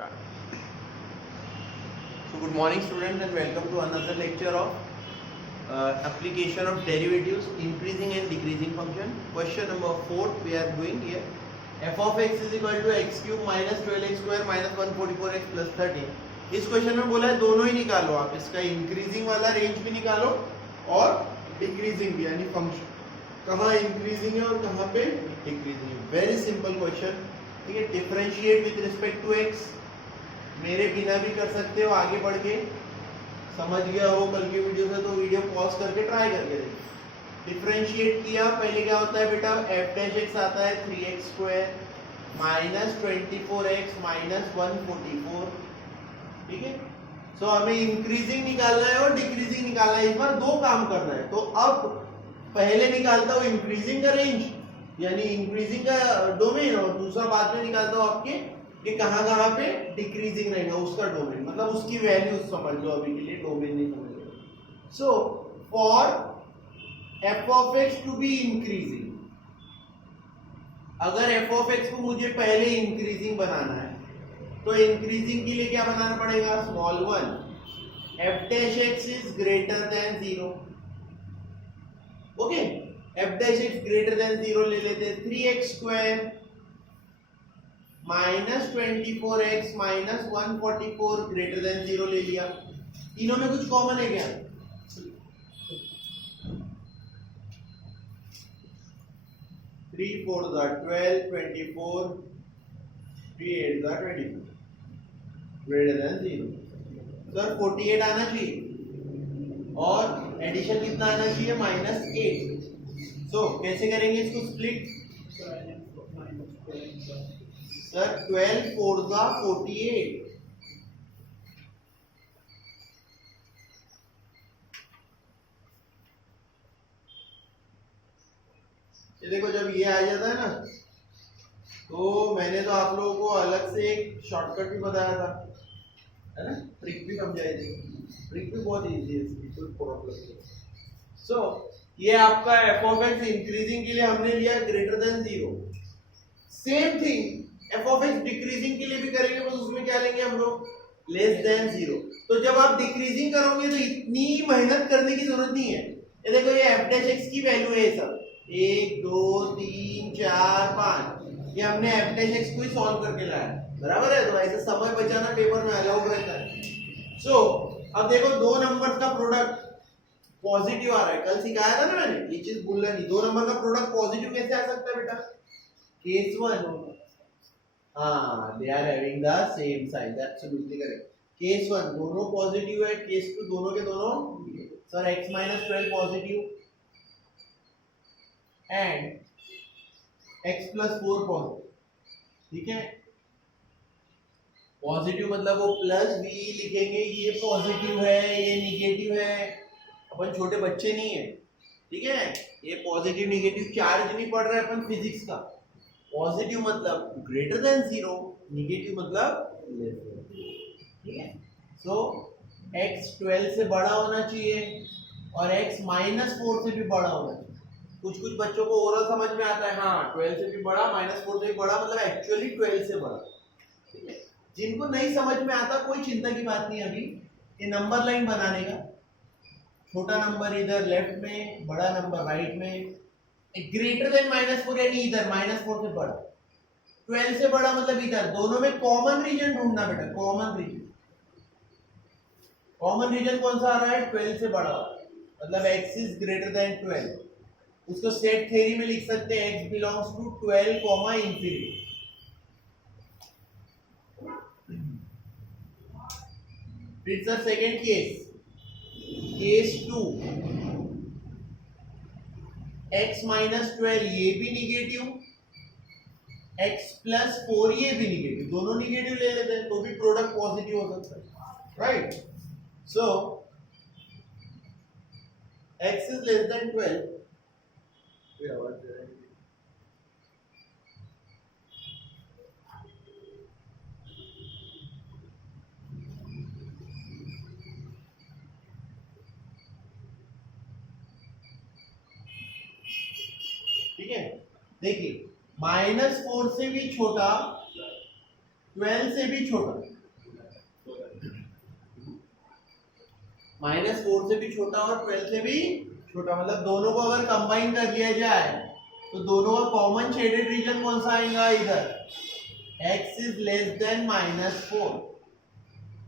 Start. So good morning students and welcome to another lecture of application of derivatives, increasing and decreasing function. Question number 4 we are doing here. F of x is equal to x cube minus 12x square minus 144x plus 13. इस question में बोला है दोनों ही निकालो आप, इसका increasing वाला range भी निकालो और डिक्रीजिंग भी, यानी फंक्शन कहाँ इंक्रीजिंग है और कहाँ पे डिक्रीजिंग है. Very simple question. ठीक है, differentiate with respect to x. मेरे बिना भी कर सकते हो, आगे बढ़ के समझ गया हो कल की वीडियो से तो वीडियो पॉज करके ट्राई करके देखिए. डिफरेंशिएट किया, पहले क्या होता है बेटा, एफ डैश एक्स आता है 3x square minus 24x minus 144. ठीक है, सो हमें इंक्रीजिंग निकालना है और डिक्रीजिंग निकालना है. इस बार दो काम करना है. तो अब पहले निकालता हूँ इंक्रीजिंग का रेंज यानी इंक्रीजिंग का डोमेन, और दूसरा बाद में निकालता हूँ आपके कि कहाँ कहाँ पे डिक्रीजिंग रहेगा उसका डोमेन, मतलब उसकी वैल्यू समझ लो. अभी के लिए डोमेन नहीं समझ लो. So for f of x to be increasing, अगर एफ ऑफ एक्स को मुझे पहले इंक्रीजिंग बनाना है तो इंक्रीजिंग के लिए क्या बनाना पड़ेगा, small one. F dash x is greater than 0. Okay, F dash x greater than 0 ले लेते हैं. 3x square minus 24x minus 144 greater than 0 ले लिया. तीनों में कुछ कॉमन है क्या? 3 4 12, 24, 3 8 24 ग्रेटर देन 0. सर 48 आना चाहिए और एडिशन कितना आना चाहिए, -8. सो कैसे करेंगे इसको स्प्लिट? सर 12 4 48. ये देखो, जब ये आ जाता है ना तो मैंने तो आप लोगों को अलग से एक शॉर्टकट भी बताया था, है ना, ट्रिक भी समझाई थी. ट्रिक भी बहुत इजी है इसकी, कोई प्रॉब्लम नहीं. सो ये आपका एफ ऑफ एक्स इंक्रीजिंग के लिए हमने लिया greater than 0. Same thing F of x decreasing के लिए भी करेंगे, बस उसमें क्या लेंगे हम लोग, लेस देन 0. तो जब आप डिक्रीजिंग करोगे तो इतनी मेहनत करने की जरूरत नहीं है. ये देखो, ये एफ डैश एक्स की वैल्यू है सब 1 2 3 4 5. ये हमने एफ डैश एक्स को ही सॉल्व करके लाया, बराबर है. तो ऐसे समय बचाना पेपर में अलाउड रहता है. सो अब देखो, दो नंबर्स का प्रोडक्ट पॉजिटिव आ रहा है. कल सिखाया था ना मैंने, ये चीज भूलना नहीं. दो नंबर का प्रोडक्ट पॉजिटिव कैसे आ सकता है बेटा? केस 1, हाँ, they are having the same sign, absolutely correct. Case 1 दोनों पॉजिटिव है, केस 2 दोनों के दोनों. Sir x - 12 positive and x + 4 positive. ठीक है, पॉजिटिव मतलब वो प्लस v लिखेंगे, ये पॉजिटिव है ये निगेटिव है. अपन छोटे बच्चे नहीं है. ठीक है, ये पॉजिटिव निगेटिव चार्ज नहीं पड़ रहा है अपन फिजिक्स का. पॉजिटिव मतलब ग्रेटर देन 0, निगेटिव मतलब लेस देन 0. ठीक है, सो x 12 से बड़ा होना चाहिए और x - 4 से भी बड़ा होना चाहिए. कुछ कुछ बच्चों को ओरल समझ में आता है, हाँ 12 से भी बड़ा, -4 से भी बड़ा, मतलब एक्चुअली 12 से बड़ा. ठीक है, जिनको नहीं समझ में आता कोई चिंता की बात नहीं. अभी ये नंबर लाइन बनाने का, छोटा नंबर इधर लेफ्ट में, बड़ा नंबर राइट में. ग्रेटर देन -4 यानी इधर -4 से बड़ा, 12 से बड़ा मतलब इधर. दोनों में कॉमन रीजन ढूंढना बेटा, कॉमन रीजन. कॉमन रीजन कौन सा आ रहा है? 12 से बड़ा, मतलब x इज ग्रेटर देन 12. उसको सेट थ्योरी में लिख सकते हैं, x बिलोंग्स टू 12, इंफिनिटी. फिर sir second case, case 2, x - 12 ये भी निगेटिव, x + 4 ये भी निगेटिव. दोनों निगेटिव ले लेते हैं तो भी प्रोडक्ट पॉजिटिव हो सकता है, right. So x is less then 12. ठीक है, देखिए -4 से भी छोटा 12 से भी छोटा, -4 से भी छोटा और 12 से भी छोटा, मतलब दोनों को अगर कंबाइन कर लिया जाए तो दोनों का कॉमन शेडेड रीजन कौन सा आएगा इधर, x इज लेस देन -4,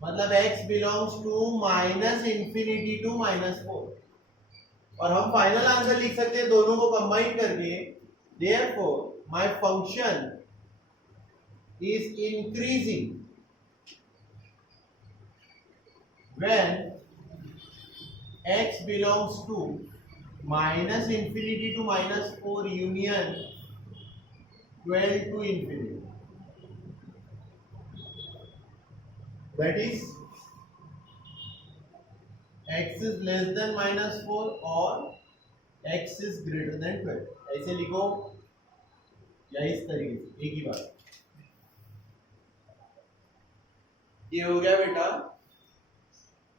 मतलब x belongs to -infinity to -4, और हम फाइनल आंसर लिख सकते हैं दोनों को कंबाइन करके, therefore my function is increasing when x belongs to -infinity to -4 union 12 to infinity, that is x is less than -4 और x is greater than 12, ऐसे लिखो या इस तरीके से, एक ही बात। ये हो गया बेटा,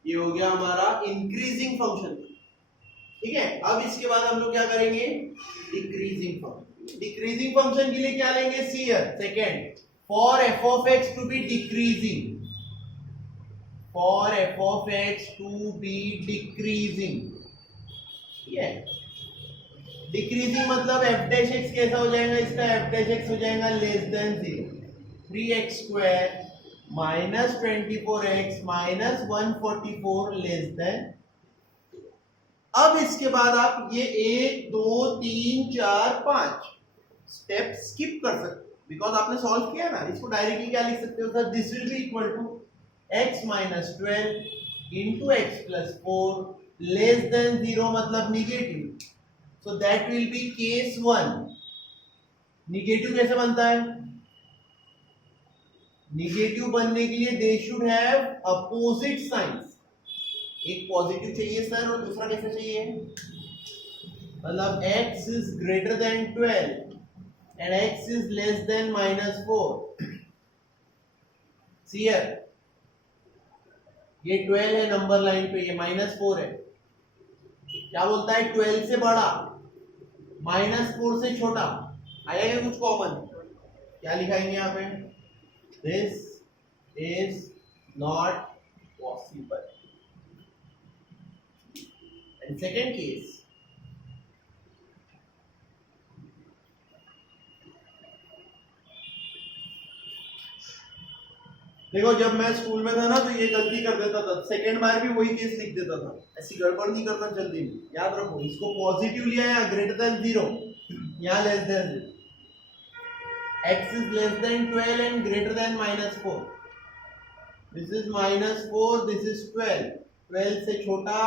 ये हो गया हमारा इंक्रीजिंग फंक्शन, ठीक है। अब इसके बाद हम लोग क्या करेंगे, डिक्रीजिंग फंक्शन। डिक्रीजिंग फंक्शन के लिए क्या लेंगे, see here second, for f of x to be decreasing, for f of x to be decreasing, ठीक है। डिक्रीजिंग मतलब एफ डैश एक्स कैसा हो जाएगा, इसका एफ डैश एक्स हो जाएगा less than 0, 3x² -24x -144 less than. अब इसके बाद आप ये 1 2 3 4 5 स्टेप स्किप कर सकते हो, बिकॉज आपने सॉल्व किया ना। इसको डायरेक्टली क्या लिख सकते हो sir, this will be equal to x - 12 into x + 4 less than 0, मतलब negative, so that will be case 1। Negative कैसे बनता है, निगेटिव बनने के लिए they should have opposite signs, एक पॉजिटिव चाहिए सर और दूसरा कैसे चाहिए, मतलब x is greater than 12 and x is less than -4। Here ये 12 है नंबर लाइन पे, ये -4 है, क्या बोलता है 12 से बड़ा -4 से छोटा, आएगा कुछ कॉमन, क्या लिखाएंगे यहाँ पे, this is not possible। And second case, देखो जब मैं स्कूल में था ना तो ये गलती कर देता था, सेकेंड बार भी वही केस लिख देता था, ऐसी गड़बड़ नहीं करता जल्दी में, याद रखो। इसको पॉजिटिव लिया है ग्रेटर देन 0, यहाँ less than 0, x is less than 12 and greater than -4, this is -4, this is 12, 12 से छोटा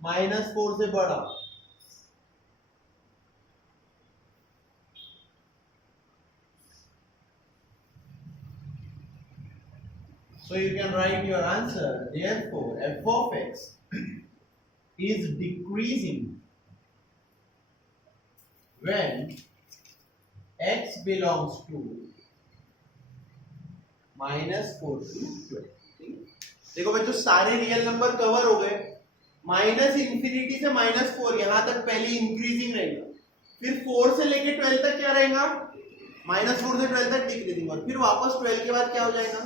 -4 से बड़ा, so you can write your answer, therefore f of x is decreasing when x belongs to -4 to 12। देखो बच्चों सारे real number cover हो गए, -infinity से -4 यहां तक पहले इंक्रीजिंग रहेगा, फिर 4 से लेके 12 तक क्या रहेगा, -4 से 12 तक डिक्रीजिंग, और फिर वापस 12 के बाद क्या हो जाएगा,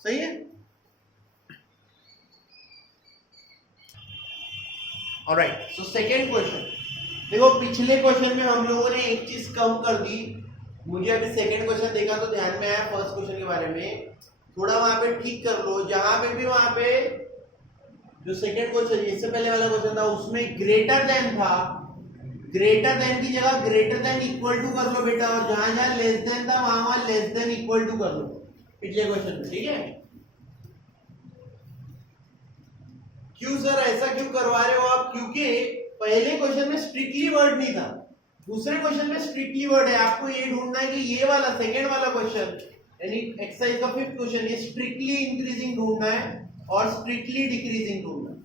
सही है। ऑलराइट, सो सेकेंड क्वेश्चन, देखो पिछले क्वेश्चन में हम लोगों ने एक चीज कम कर दी, मुझे अभी सेकंड क्वेश्चन देखा तो ध्यान में आया फर्स्ट क्वेश्चन के बारे में, थोड़ा वहां पे ठीक कर लो, जहां पे भी वहां पे जो सेकंड क्वेश्चन इससे पहले वाला क्वेश्चन था उसमें ग्रेटर देन था, ग्रेटर देन की जगह ग्रेटर देन इक्वल टू कर लो बेटा, और जहां जहां लेस देन था वहां लेस देन इक्वल टू कर लो पिछले क्वेश्चन में, ठीक है। क्यों सर ऐसा क्यों करवा रहे हो आप, क्योंकि पहले क्वेश्चन में स्ट्रिक्टली वर्ड नहीं था, दूसरे क्वेश्चन में स्ट्रिक्टली वर्ड है। आपको ये ढूंढना है कि ये वाला सेकंड वाला क्वेश्चन यानी एक्सरसाइज का 5th क्वेश्चन, ये स्ट्रिक्टली इंक्रीजिंग ढूंढना है और स्ट्रिक्टली डिक्रीजिंग ढूंढना है,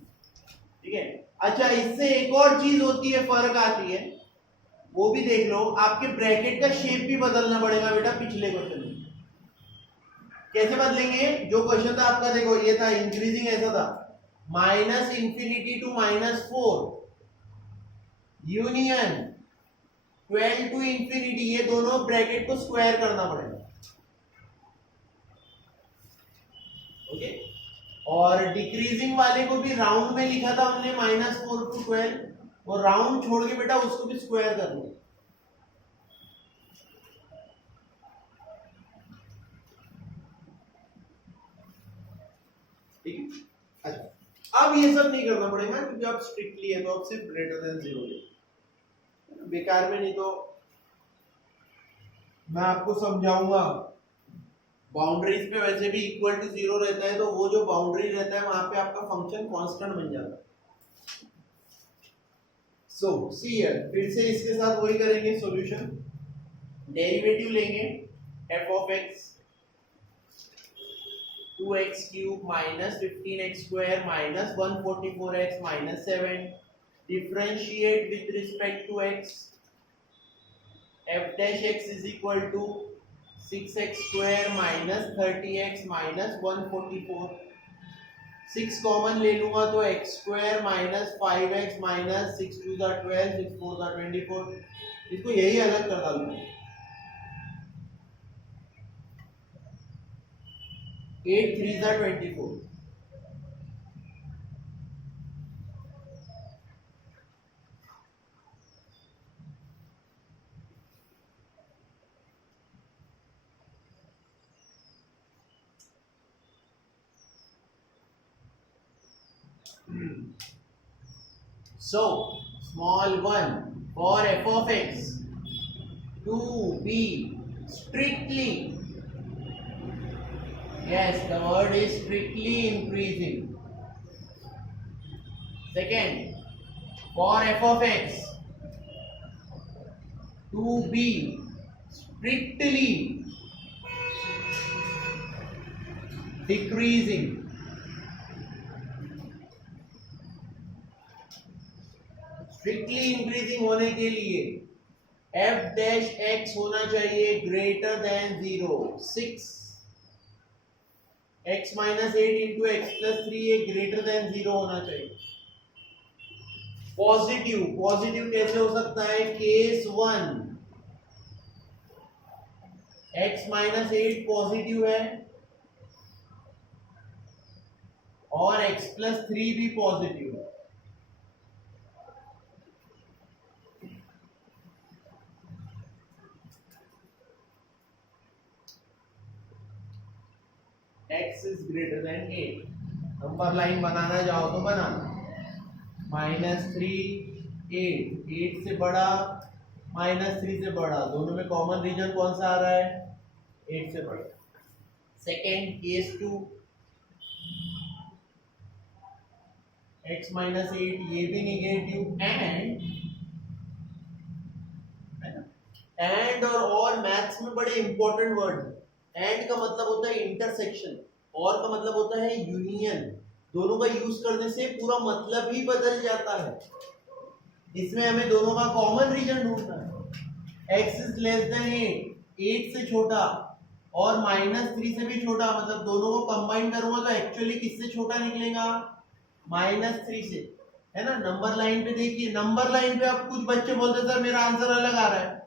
ठीक है। अच्छा, इससे एक और चीज होती है, फर्क आती है, वो भी देख लो, आपके ब्रैकेट का शेप भी बदलना पड़ेगा बेटा पिछले क्वेश्चन में। कैसे बदलेंगे, जो क्वेश्चन था आपका देखो ये था इंक्रीजिंग, ऐसा था -infinity to -4 union 12 to infinity, ये दोनों ब्रैकेट को स्क्वायर करना पड़ेगा, ओके। और डिक्रीजिंग वाले को भी राउंड में लिखा था हमने -4 to 12, और राउंड छोड़ के बेटा उसको भी स्क्वायर कर लो। ठीक है। अच्छा, अब ये सब नहीं करना पड़ेगा क्योंकि आप स्ट्रिक्टली है तो आप सिर्फ ग्रेटर देन 0 ले, बेकार में, नहीं तो मैं आपको समझाऊंगा। बाउंड्रीज पे वैसे भी इक्वल टू 0 रहता है, तो वो जो बाउंड्री रहता है वहां पे आपका फंक्शन कांस्टेंट बन जाता है। सो सी हियर, फिर से इसके साथ वही करेंगे सॉल्यूशन। डेरिवेटिव लेंगे f of x 2x cube minus 15x square minus 144x minus 7, differentiate with respect to x, f dash x is equal to 6x square minus 30x minus 144। 6 common ले लूंगा तो x square minus 5x minus 6 2 12 6 4 24, इसको यही अलग कर डालूंगा। 8 3 24। So small 1 for f of x to be strictly, yes, the word is strictly increasing. Second, for f of x to be strictly decreasing, strictly increasing होने के लिए f dash x होना चाहिए greater than 0। 6 x minus 8 into x plus 3 ये greater than 0 होना चाहिए। Positive, positive कैसे हो सकता है? केस 1 x माइनस 8 पॉजिटिव है और x प्लस 3 भी पॉजिटिव है। x is greater than 8। Number line बनाना जाओ तो बनाना, -3 8, 8 से बड़ा -3 से बड़ा, दोनों में कॉमन रीजन कौन सा आ रहा है? 8 से बड़ा। सेकेंड केस 2 x माइनस 8 ये भी निगेटिव, एंड और मैथ्स में बड़े इंपॉर्टेंट वर्ड। एंड का मतलब होता है इंटरसेक्शन, और का मतलब होता है यूनियन। दोनों का यूज करने से पूरा मतलब ही बदल जाता है। इसमें हमें दोनों का कॉमन रीजन ढूंढना है। x इज लेस देन 8, 8 से छोटा और -3 से भी छोटा, मतलब दोनों को कंबाइन करूंगा तो एक्चुअली किससे छोटा निकलेगा? -3 से, है ना। नंबर लाइन पे देखिए, नंबर लाइन पे अब कुछ बच्चे बोलते सर मेरा आंसर अलग आ रहा है।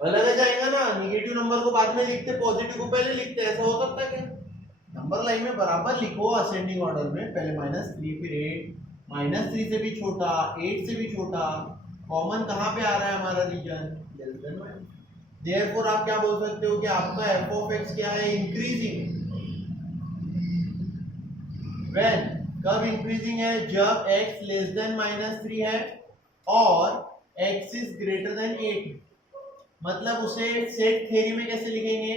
अलग आ जाएगा ना, निगेटिव नंबर को बाद में लिखते, पॉजिटिव को पहले लिखते, ऐसा हो सकता है क्या? नंबर लाइन में बराबर लिखो असेंडिंग ऑर्डर में, पहले -3 फिर 8, -3 से भी छोटा 8 से भी छोटा, कॉमन कहाँ पे आ रहा है हमारा रीजन? Less than 1। देयरफॉर आप क्या बोल सकते हो कि आपका f of x क्या है? इंक्रीजिंग। व्हेन, कब इंक्रीजिंग है? जब x लेस देन -3 है और x इज ग्रेटर देन 8। मतलब उसे सेट थ्योरी में कैसे लिखेंगे?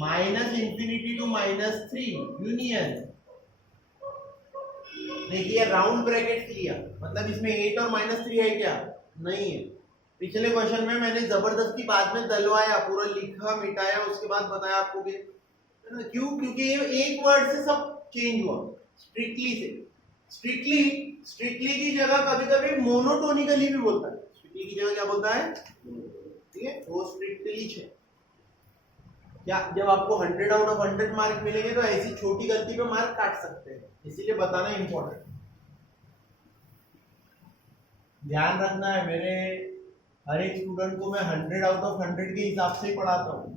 -∞ टू -3 यूनियन। देखिए राउंड ब्रैकेट लिया, मतलब इसमें 8 और -3 है क्या? नहीं है। पिछले क्वेश्चन में मैंने जबरदस्ती बाद में दलवाया, पूरा लिखा मिटाया, उसके बाद बताया आपको कि क्यों, क्योंकि ये एक वर्ड से सब चेंज हुआ। स्ट्रिक्टली से स्ट्रिक्टली की जगह कभी कभी मोनोटोनिकली भी बोलता है। स्ट्रिक्टली की जगह क्या बोलता है? ठीक है, वो स्ट्रिक्टली है क्या? जब आपको 100 आउट ऑफ 100 मार्क मिलेंगे तो ऐसी छोटी गलती पे मार्क काट सकते हैं, इसीलिए बताना इंपॉर्टेंट। ध्यान रखना है, मेरे हर एक स्टूडेंट को मैं 100 आउट ऑफ 100 के हिसाब से ही पढ़ाता हूँ।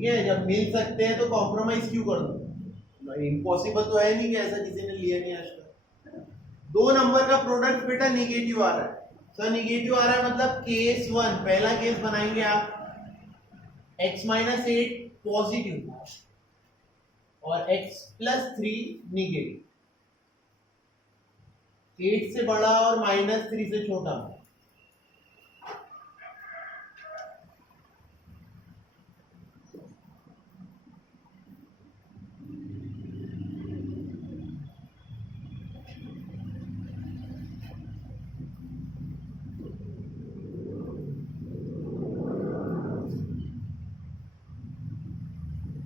ठीक है, जब मिल सकते हैं तो कॉम्प्रोमाइज क्यों कर दो? इम्पॉसिबल तो है नहीं कि ऐसा किसी ने लिया नहीं आज तक। दो नंबर का प्रोडक्ट बेटा निगेटिव आ रहा है, सर निगेटिव आ रहा है मतलब केस 1 पहला केस बनाएंगे आप, x माइनस 8 पॉजिटिव और x प्लस 3 निगेटिव, 8 से बड़ा और माइनस 3 से छोटा।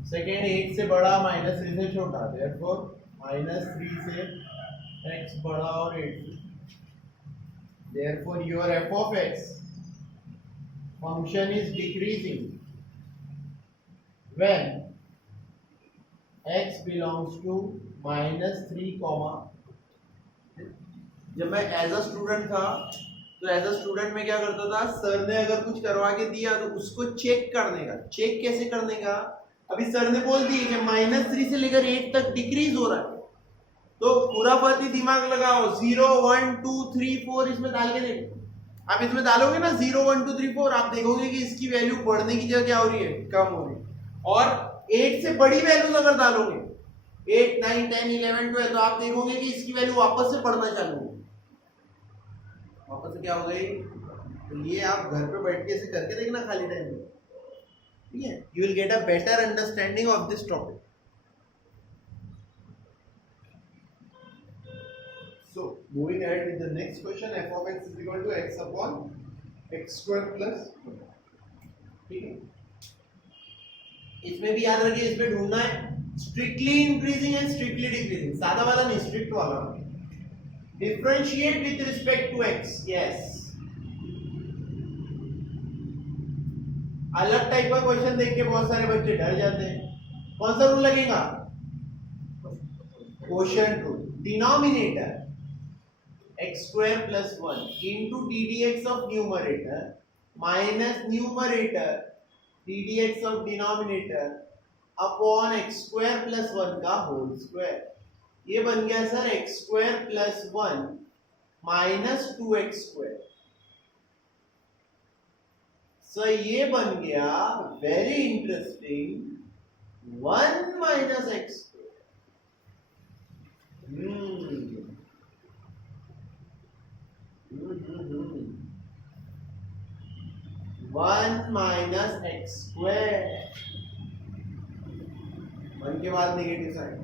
सेकेंड 8 से बड़ा माइनस 3 से छोटा, therefore माइनस 3 से x बड़ा और 8 से, therefore your f of x function is decreasing when x belongs to -3, जब मैं एज अ स्टूडेंट था तो एज अ स्टूडेंट में क्या करता था, सर ने अगर कुछ करवा के दिया तो उसको चेक करने का, चेक कैसे करने का, अभी सर ने बोल दिया कि -3 से लेकर 8 तक डिक्रीज हो रहा है, तो पूरा पति दिमाग लगाओ 0 1 2 3 4 इसमें डाल के देखो। आप इसमें डालोगे ना 0 1 2 3 4, आप देखोगे कि इसकी वैल्यू बढ़ने की जगह क्या हो रही है, कम हो रही है। और 8 से बड़ी वैल्यूज अगर डालोगे 8 9 10 11 12, तो आप देखोगे कि इसकी वैल्यू वापस से बढ़ना चालू होगी, वापस से क्या हो गई। तो ये आप घर पे बैठ के ऐसे करके देखना खाली टाइम में, ठीक है, you will get a better understanding of this topic. So moving ahead with the next question, f of x is equal to x upon x square plus, ठीक है, इसमें भी याद रखिए, इसमें ढूंढना है strictly increasing and strictly decreasing, सादा वाला नहीं स्ट्रिक्ट वाला। Differentiate with respect to x, yes, अलग टाइप का क्वेश्चन देख के बहुत सारे बच्चे डर जाते हैं। कौन सा रूल लगेगा, quotient rule, denominator x square plus 1 into D D X of numerator minus numerator D D X of denominator upon x square plus 1 का होल स्क्वायर। ये बन गया sir x square plus 1 minus 2x square. So ये बन गया very interesting 1 minus x square. 1 minus x square, one के बाद negative sign.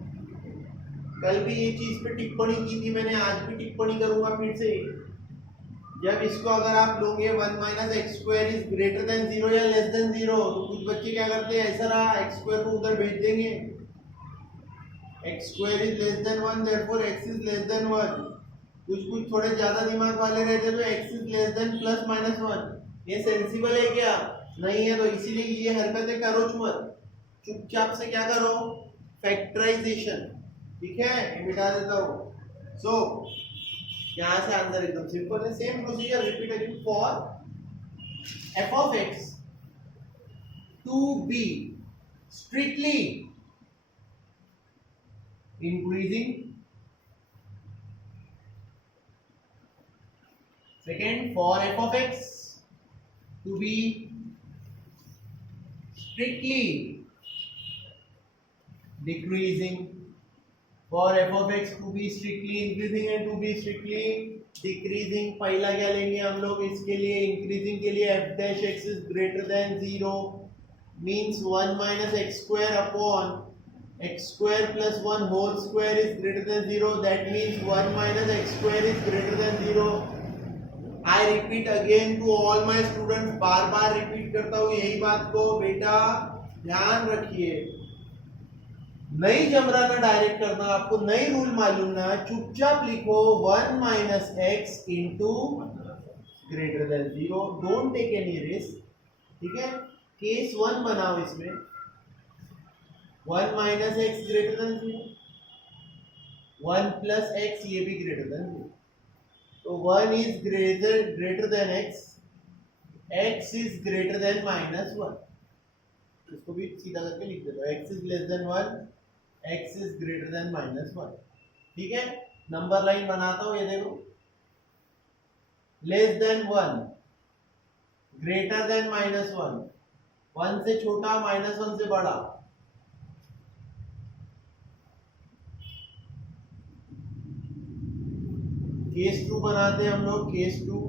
कल भी ये चीज पे टिप्पणी की थी मैंने, आज भी टिप्पणी करूंगा फिर से। जब इसको अगर आप लोगे 1 minus x square is greater than 0 या लेस देन 0, तो कुछ बच्चे क्या करते हैं, ऐसा रहा एक्स स्क्वायर को उधर भेज देंगे, x square is less than 1 therefore x is less than 1। कुछ थोड़े ज्यादा दिमाग वाले रहते तो x is less then plus minus 1। ये सेंसिबल है क्या, नहीं है, तो इसीलिए ये हरकतें करो मत, चुपचाप से क्या करो, फैक्टराइजेशन, ठीक है, ये मिटा देता हूँ। सो यहाँ से आंसर एकदम सिंपल है, same procedure repeat again for f of x to be strictly increasing, second for f of x to be strictly decreasing, for f of x to be strictly increasing and to be strictly decreasing। पहला क्या लेंगे हम लोग इसके लिए, increasing के लिए f dash x is greater than 0 means 1 minus x square upon x square plus 1 whole square is greater than 0, that means 1 minus x square is greater than 0। I repeat again to all my students, bar bar repeat करता हूँ यही बात को, बेटा ध्यान रखिए, नहीं जम रहा ना डायरेक्ट करना, आपको नई रूल मालूम ना, चुपचाप लिखो 1 minus x into greater than 0, don't take any risk, ठीक है। केस 1 बनाओ इसमें, 1 minus x greater than 0, 1 plus x ये भी ग्रेटर देन 0, तो 1 is greater than x, x is greater than minus 1। इसको भी सीधा करके लिख देता हूँ, x is less than 1, x is greater than -1। ठीक है, नंबर लाइन बनाता हूँ, ये देखो, लेस देन 1, ग्रेटर देन -1, 1 से छोटा, -1 से बड़ा। केस 2 बनाते हैं हम लोग, केस 2,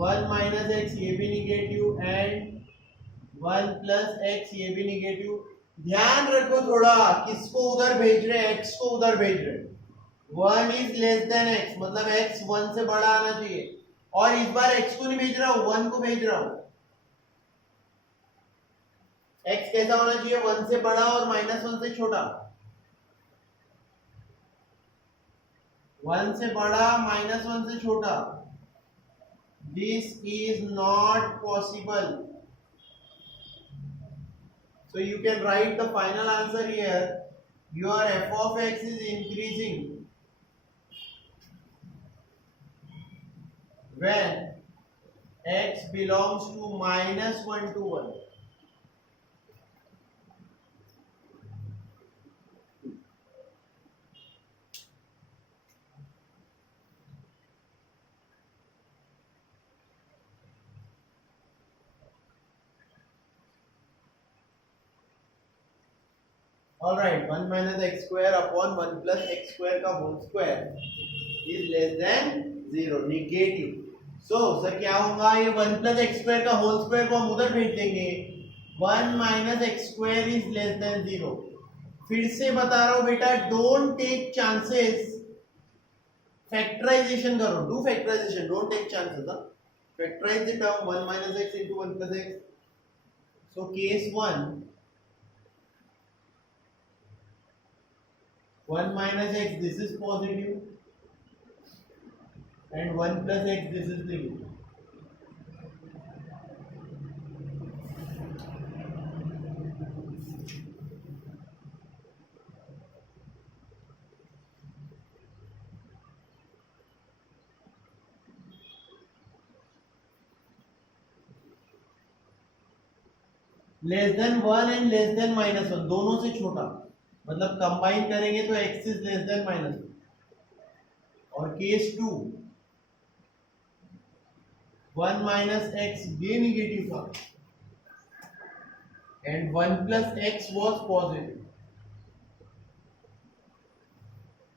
1 माइनस एक्स ये भी निगेटिव एंड 1 प्लस एक्स ये भी निगेटिव। ध्यान रखो थोड़ा, किसको उधर भेज रहे हैं, x को उधर भेज रहे हैं। 1 इज लेस देन x, मतलब x 1 से बड़ा आना चाहिए, और इस बार x को नहीं भेज रहा हूं, 1 को भेज रहा हूं। x कैसा होना चाहिए, 1 से बड़ा और -1 से छोटा। 1 से बड़ा, -1 से छोटा। This is not possible. So you can write the final answer here. Your f of x is increasing when x belongs to -1 to 1. Alright, 1 minus x square upon 1 plus x square का whole square is less than 0, negative. So sir क्या होगा, ये 1 plus x square का whole square को हम उधर भेज देंगे, 1 minus x square is less than 0. फिर से बता रहा हूँ बेटा, don't take chances, factorization करो, do factorization, don't take chances. Factorize the term 1 minus x into 1 plus x. So case 1, 1 minus x, this is positive, and 1 plus x, this is negative. Less than 1 and less than -1 दोनों से छोटा, मतलब combine करेंगे तो x is less than -1। और case 2, 1 minus x ये negative था and 1 plus x was positive.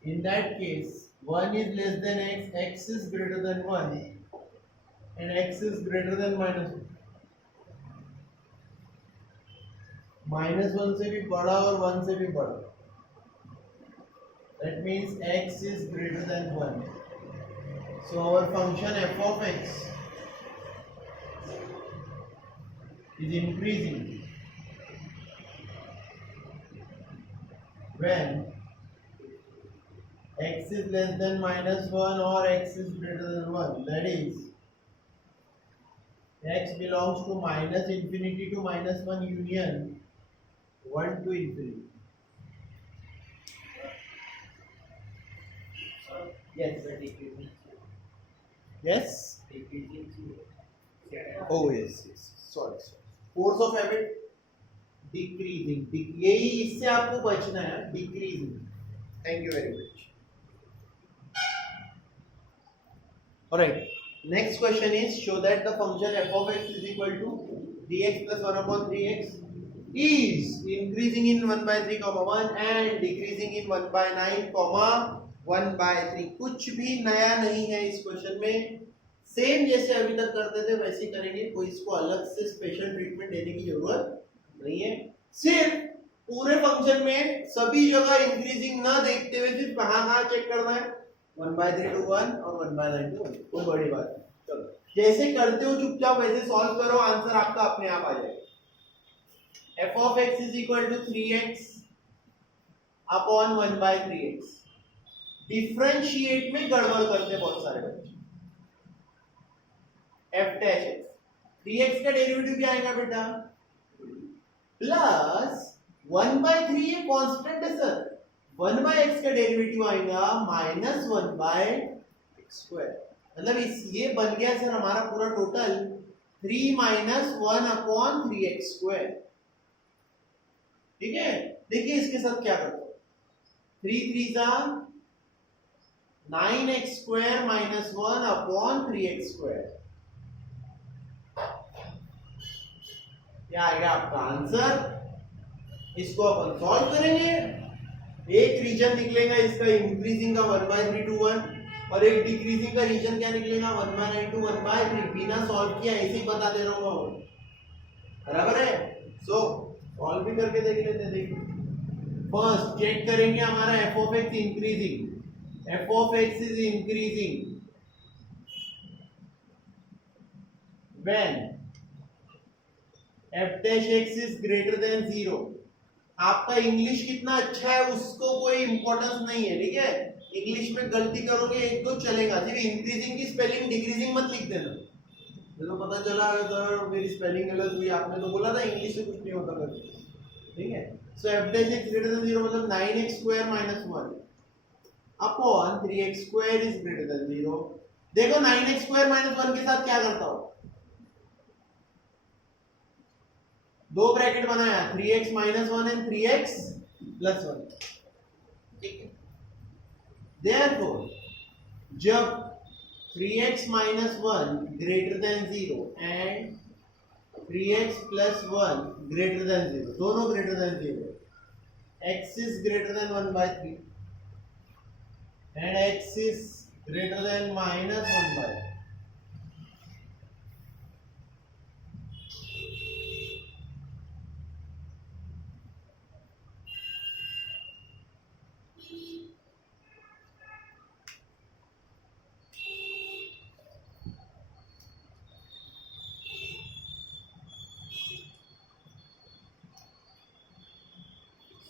In that case, 1 is less than x, x is greater than 1, and x is greater than -1. -1 से भी बड़ा और 1 से भी बड़ा। That means x is greater than 1. So our function f of x is increasing when x is less than -1 or x is greater than 1. That is, x belongs to -infinity to -1 union 1 to infinity. Yes. Yes. Oh yes. Sorry. Force of habit decreasing. यही इससे आपको बचना है, decreasing. Thank you very much. Alright. Next question is, show that the function f of x is equal to 3x plus 1 upon 3x is increasing in 1 by 3 comma 1 and decreasing in 1 by 9 comma 1 by 3. कुछ भी नया नहीं है इस question में, same जैसे अभी तक करते थे वैसे ही करेंगे, कोई इसको अलग से स्पेशल ट्रीटमेंट देने की जरूरत नहीं है। सिर्फ पूरे फंक्शन में सभी जगह इंक्रीजिंग ना देखते हुए सिर्फ कहाँ चेक करना है, 1 by 3 to 1 और 1 by 9 to 1, कोई बड़ी बात है। चलो जैसे करते हो चुपचाप वैसे सॉल्व करो, आंसर आपका अपने आप आ जाएगा। f of x is equal to 3x upon 1 by 3x। Differentiate में गड़बड़ करते बहुत सारे बच्चे। f dash x, 3x का डेरिवेटिव क्या आएगा बेटा, प्लस 1 by 3 ये कांस्टेंट है सर, 1 by x का डेरिवेटिव आएगा -1 by x स्क्वायर। मतलब इस ये बन गया सर हमारा पूरा टोटल 3 माइनस 1/3x²। ठीक है, देखिए इसके साथ क्या करते हो, 3 3 जा 9x² माइनस 1/3x²। क्या आएगा आपका आंसर? इसको अपन सॉल्व करेंगे। एक रीजन निकलेगा इसका इंक्रीजिंग का 1/3 to 1 और एक डिक्रीजिंग का रीजन क्या निकलेगा 1/9 to 1/3। बिना सॉल्व किया ऐसे ही बता दे रहा हूँ, बराबर है। सो सॉल्व भी करके देख लेते हैं। देखिए फर्स्ट चेक करेंगे हमारा f of x increasing, f of x is increasing when f dash x is greater than 0। आपका इंग्लिश कितना अच्छा है उसको कोई इंपॉर्टेंस नहीं है, ठीक है। इंग्लिश में गलती करोगे एक दो चलेगा, सिर्फ इंक्रीजिंग की स्पेलिंग डिक्रीजिंग मत लिख देना। तो पता चला अगर मेरी स्पेलिंग गलत हुई, आपने तो बोला था इंग्लिश से कुछ नहीं होता करके, ठीक है। सो f dash x greater than 0 मतलब 9x² minus 1 upon 3x² is greater than 0। देखो 9x² minus 1 के साथ क्या करता हूं, दो ब्रैकेट बनाया 3x minus 1 and 3x plus 1, ठीक है। Therefore जब 3x minus 1 greater than 0 and 3x plus 1 greater than 0, दोनों greater than 0, x is greater than 1/3 and x is greater than minus 1/3।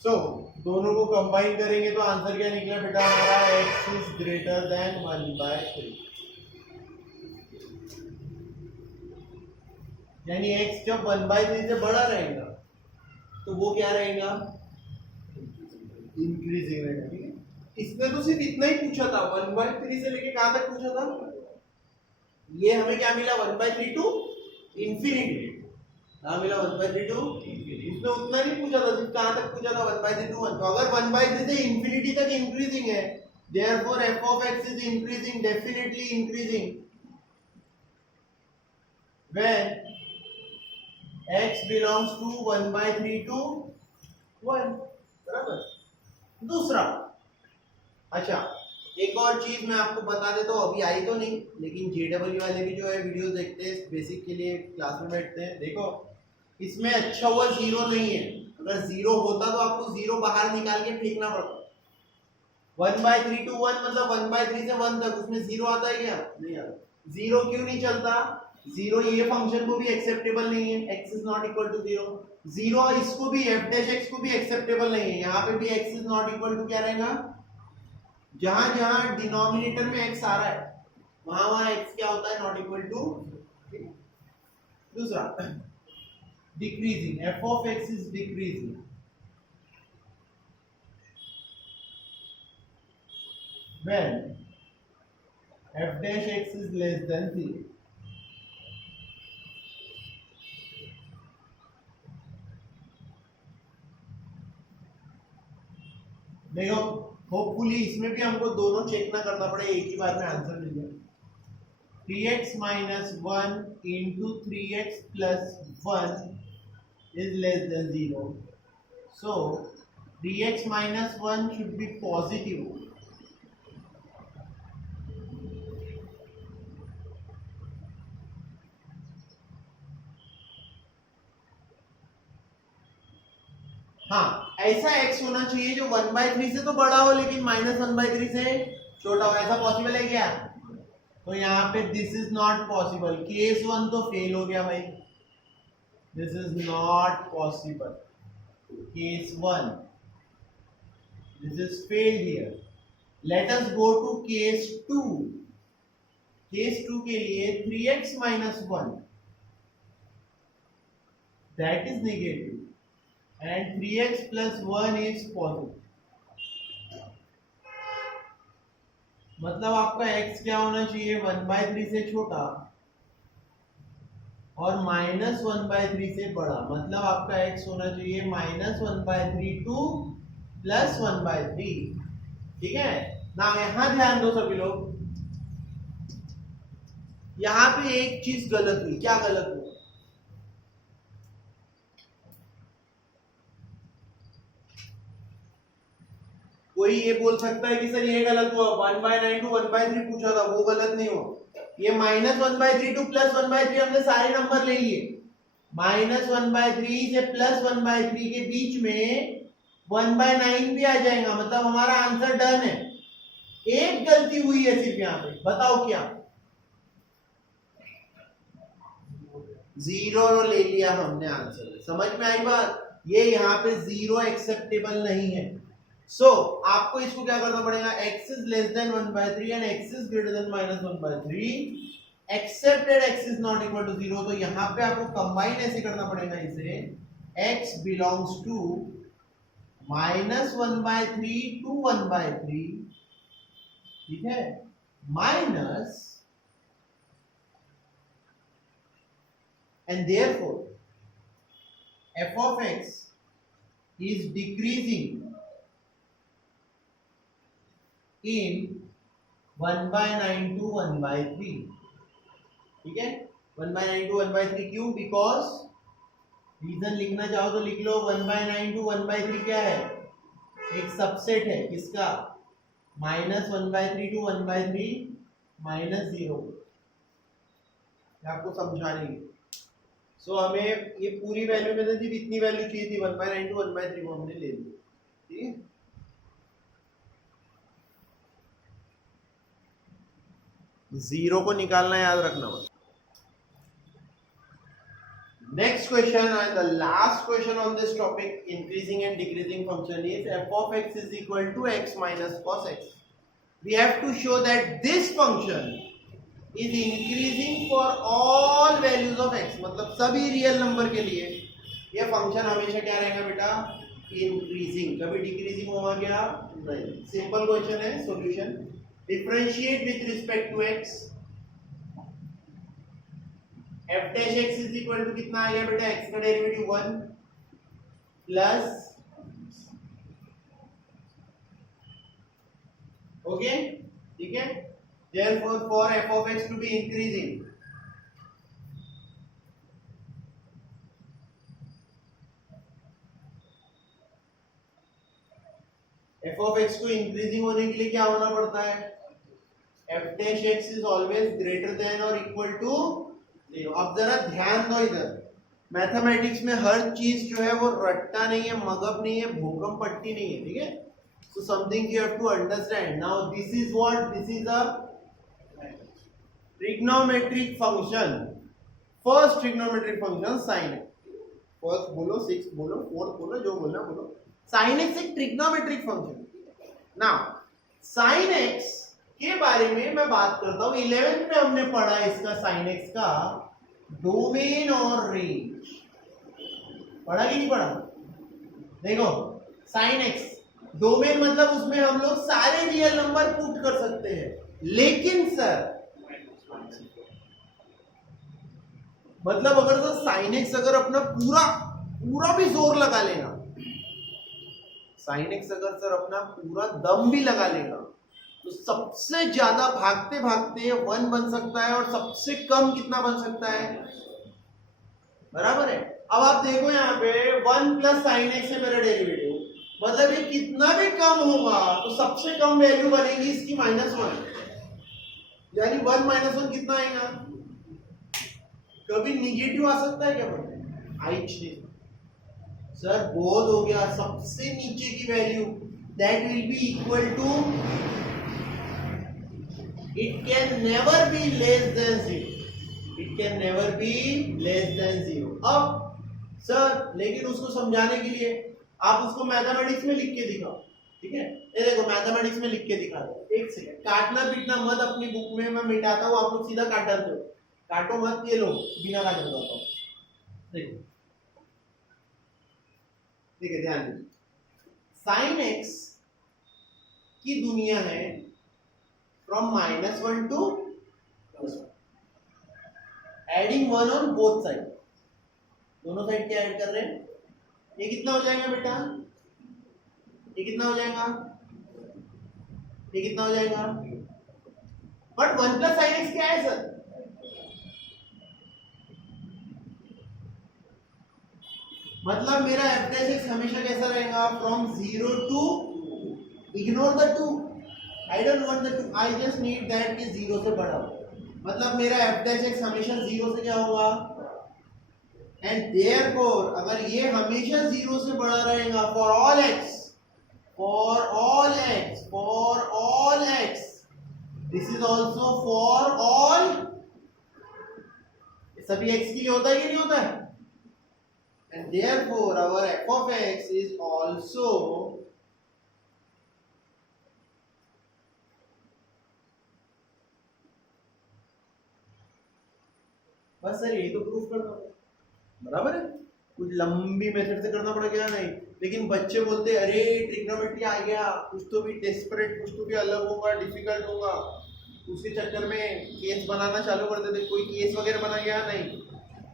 सो दोनों को कंबाइन करेंगे तो आंसर क्या निकला बेटा हमारा, x इज ग्रेटर देन 1/3। यानी x जब 1/3 से बड़ा रहेगा तो वो क्या रहेगा, इंक्रीजिंग रहेगा, ठीक है। इसने तो सिर्फ इतना ही पूछा था, 1/3 से लेके कहां तक पूछा था, ये हमें क्या मिला 1/3 टू इंफिनिटी, मिला 1/3 टू इंफिनिटी। इसने उतना नहीं पूछा था, सिर्फ कहां तक पूछा था 1/3 टू 1। तो अगर 1/3 से इंफिनिटी तक इंक्रीजिंग है, therefore f of x is increasing, definitely increasing when x belongs to 1/3 to 1, बराबर। दूसरा, अच्छा एक और चीज मैं आपको बता देता हूँ, अभी आई तो नहीं लेकिन जेडब्ल्यू वाले भी जो है वीडियोस देखते हैं, बेसिक के लिए क्लास में बैठते हैं। देखो इसमें अच्छा हुआ जीरो नहीं है, अगर जीरो होता तो आपको जीरो बाहर निकाल के फेंकना पड़ता। 1/3 to 1 मतलब 1/3 से 1 तक, उसमें जीरो आता है क्या, नहीं आता। जीरो क्यों नहीं चलता, जीरो ये फंक्शन को भी एक्सेप्टेबल नहीं है, x is not equal to 0। Zero इसको भी f डैश x को भी एक्सेप्टेबल नहीं है, यहाँ पे भी x is not equal to क्या रहेगा, जहां जहां डिनोमिनेटर में x आ रहा है वहां वहां x क्या होता है, नॉट इक्वल टू। दूसरा decreasing, f of x is decreasing when f dash x is less than 0। देखो होपफुली इसमें भी हमको दोनों चेक ना करना पड़े, एक ही बार में आंसर मिल जाए। 3x minus 1 into 3x plus 1 is less than 0, so 3x minus 1 should be positive। हाँ ऐसा x होना चाहिए जो 1/3 से तो बड़ा हो लेकिन -1/3 से छोटा हो, ऐसा पॉसिबल है क्या, तो यहाँ पे this is not possible, case 1 तो फेल हो गया भाई, this is not possible, case 1 this is failed here. Let us go to case 2। Case 2 के लिए 3x minus 1 that is negative and 3x plus 1 is positive। मतलब आपका x क्या होना चाहिए, 1/3 से छोटा और -1/3 से बड़ा, मतलब आपका x होना चाहिए -1/3 टू +1/3। ठीक है ना। यहां ध्यान दो सभी लोग, यहां पे एक चीज गलत हुई। क्या गलत हुआ? कोई ये बोल सकता है कि सर ये गलत हुआ, 1/9 टू 1/3 पूछा था, वो गलत नहीं हुआ। ये -1/3 टू +1/3 हमने सारे नंबर ले लिए। -1/3 से +1/3 के बीच में 1/9 भी आ जाएगा, मतलब हमारा आंसर डन है। एक गलती हुई है सिर्फ यहाँ पे, बताओ क्या? 0 ले लिया हमने आंसर। समझ में आई बात? ये यहाँ पे 0 एक्सेप्टेबल नहीं है। आपको इसको क्या करना पड़ेगा? x is less than 1/3 and x is greater than -1/3 accepted x is not equal to 0। तो यहाँ पे आपको कंबाइन ऐसे करना पड़ेगा इसे, x belongs to -1/3 to 1/3, ठीक है, minus, and therefore f of x is decreasing in 1/9 to 1/3। ठीक है, 1/9 to 1/3 क्यों? बिकॉज रीजन लिखना चाहो तो लिख लो, 1/9 to 1/3 क्या है? एक सबसेट है किसका? -1/3 to 1/3 -0। आपको समझाने की। हमें ये पूरी वैल्यू में सिर्फ इतनी वैल्यू चाहिए थी, 1/9 to 1/3 को हमने ले ली। ठीक है, जीरो को निकालना याद रखना बस। Next question and the last question on this topic, increasing and decreasing function, is f of x is equal to x minus cos x. We have to show that this function is increasing for all values of x, मतलब सभी real number के लिए ये function हमेशा क्या रहेगा बेटा? Increasing. कभी डिक्रीजिंग होगा क्या? नहीं। सिंपल क्वेश्चन है, solution. Differentiate with respect to x। f dash x is equal to कितना आ गया बेटा? x का डेरिवेटिव 1 प्लस, ओके, ठीक है। therefore for f of x to be increasing, f of x को इंक्रीजिंग होने के लिए क्या होना पड़ता है? f dash x is always greater than or equal to 0। अब जरा ध्यान दो इधर, मैथमेटिक्स में हर चीज जो है वो रट्टा नहीं है, मगब नहीं है, भूकंप पट्टी नहीं है। ठीक है, so something you have to understand. Now this is what? This is a trigonometric function। first trigonometric function sin x। First बोलो, 6 बोलो, 4 बोलो, जो बोलना बोलो। sin x एक trigonometric function. Now sin x के बारे में मैं बात करता हूं। 11th में हमने पढ़ा इसका sin x का डोमेन और रेंज। पढ़ा कि नहीं पढ़ा? देखो, sin x डोमेन मतलब उसमें हम लोग सारे रियल नंबर पुट कर सकते हैं, लेकिन सर मतलब अगर तो sin x अगर अपना पूरा पूरा भी जोर लगा लेगा, sin x अगर सर अपना पूरा दम भी लगा लेगा, तो सबसे ज्यादा भागते भागते 1 बन सकता है और सबसे कम कितना बन सकता है? बराबर है। अब आप देखो यहाँ पे 1 प्लस साइन एक्स है मेरा डेरिवेटिव, मतलब ये कितना भी कम होगा तो सबसे कम वैल्यू बनेगी इसकी -1, यानी 1 - 1 कितना आएगा? कभी निगेटिव आ सकता है क्या बेटा? आई सर बहुत हो गया। सबसे नीचे की value that will be equal to, it can never be less than 0। It can never be less than 0। अब सर लेकिन उसको समझाने के लिए आप उसको मैथमेटिक्स में लिख के दिखाओ। ठीक है, ये देखो मैथमेटिक्स में लिख के दिखा दो। एक सेकंड, काटना पीटना मत अपनी बुक में, मैं मिटाता हूँ, आप लोग सीधा काट डालते हो। काटो मत, ये लो बिना काटे बताता हूँ। देखो ठीक है, ध्यान दीजिए। साइन एक्स की दुनिया है from -1 to +1, adding 1 on both side, दोनों साइड क्या ऐड कर रहे हैं, ये कितना हो जाएगा बेटा, ये कितना हो जाएगा, ये कितना हो जाएगा, बट 1 प्लस साइन एक्स क्या है सर, मतलब मेरा एफ डैश एक्स हमेशा कैसा रहेगा, from 0 to, ignore the 2, I don't want the 2, I just need that कि 0 से बड़ा हो, मतलब मेरा एफ डैश एक्स हमेशा 0 से क्या होगा, एंड देयरफॉर अगर ये हमेशा 0 से बड़ा रहेगा for all x, for all x, for all x, this is also for all, सभी एक्स के लिए होता है कि नहीं होता है, and therefore our f of x is also बस सर यही तो प्रूफ करना बराबर है, कुछ लंबी मेथड से करना पड़ेगा नहीं, लेकिन बच्चे बोलते अरे ट्रिग्नोमेट्री आ गया, कुछ तो भी डेस्परेट, कुछ तो भी अलग होगा, डिफिकल्ट होगा, उसके चक्कर में केस बनाना चालू कर देते, कोई केस वगैरह बना गया नहीं,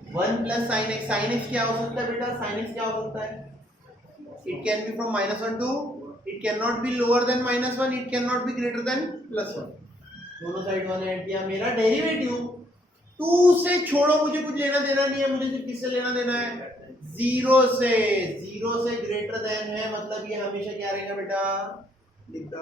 1 plus sine x, sine x क्या हो सकता है बेटा, साइन एक्स क्या हो सकता है, it can be from -1 to, it can not be lower than -1, it can not be greater than +1, दोनों साइड वाले ऐड किया, मेरा डेरिवेटिव 2 से छोड़ो, मुझे कुछ लेना देना नहीं है, मुझे सिर्फ किससे लेना देना है, 0 से, 0 से ग्रेटर देन है, मतलब ये हमेशा क्या रहेगा बेटा, लिख दो